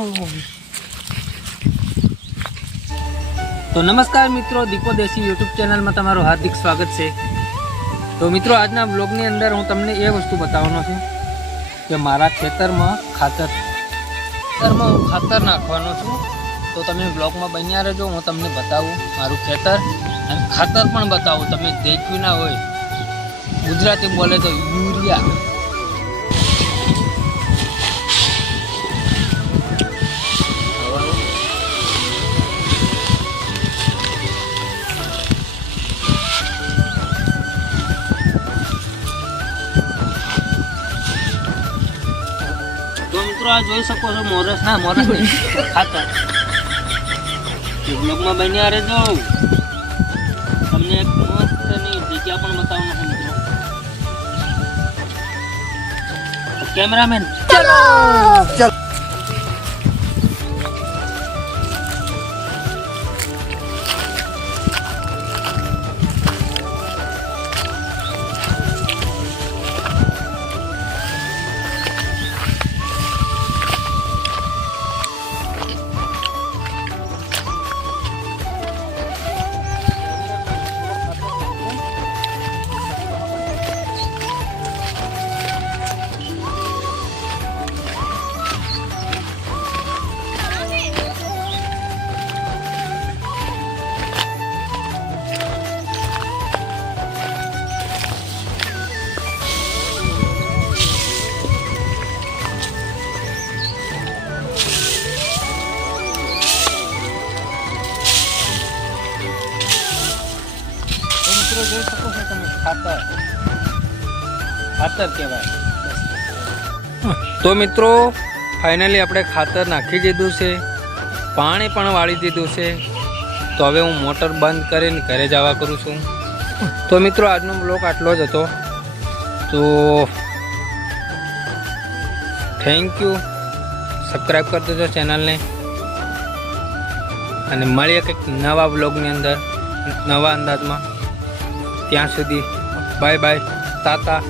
તો નમસ્કાર મિત્રો, દીપો દેશી યુટ્યુબ ચેનલમાં તમારું હાર્દિક સ્વાગત છે। તો મિત્રો, આજના બ્લોગની અંદર હું તમને એ વસ્તુ બતાવવાનો છું કે મારા ખેતરમાં હું ખાતર નાખવાનો છું। તો તમે બ્લોગમાં બન્યા રહેજો, હું તમને બતાવું મારું ખેતર અને ખાતર પણ બતાવું। તમે દેખ્યું ના હોય, ગુજરાતી બોલે તો યુરિયા। આ જોઈ શકો છો મોરસ નહીં ખાતર। બ્લોગમાં બન્યા રહેજો, તમને એક મસ્તની જગ્યા પણ બતાવવાનો છે મિત્રો। કેમેરામેન ચલો ચલો। જોઈ શકો છો તમે, ખાતર કહેવાય। તો મિત્રો, ફાઇનલી આપણે ખાતર નાખી દીધું છે, પાણી પણ વાળી દીધું છે। તો હવે હું મોટર બંધ કરીને ઘરે જવા કરું છું। તો મિત્રો, આજનો બ્લોગ આટલો જ હતો। તો થેન્ક યુ, સબસ્ક્રાઈબ કરી દેજો ચેનલને અને મળીએ કંઈક નવા બ્લોગની અંદર નવા અંદાજમાં। ત્યાં સુધી બાય બાય, તાતા।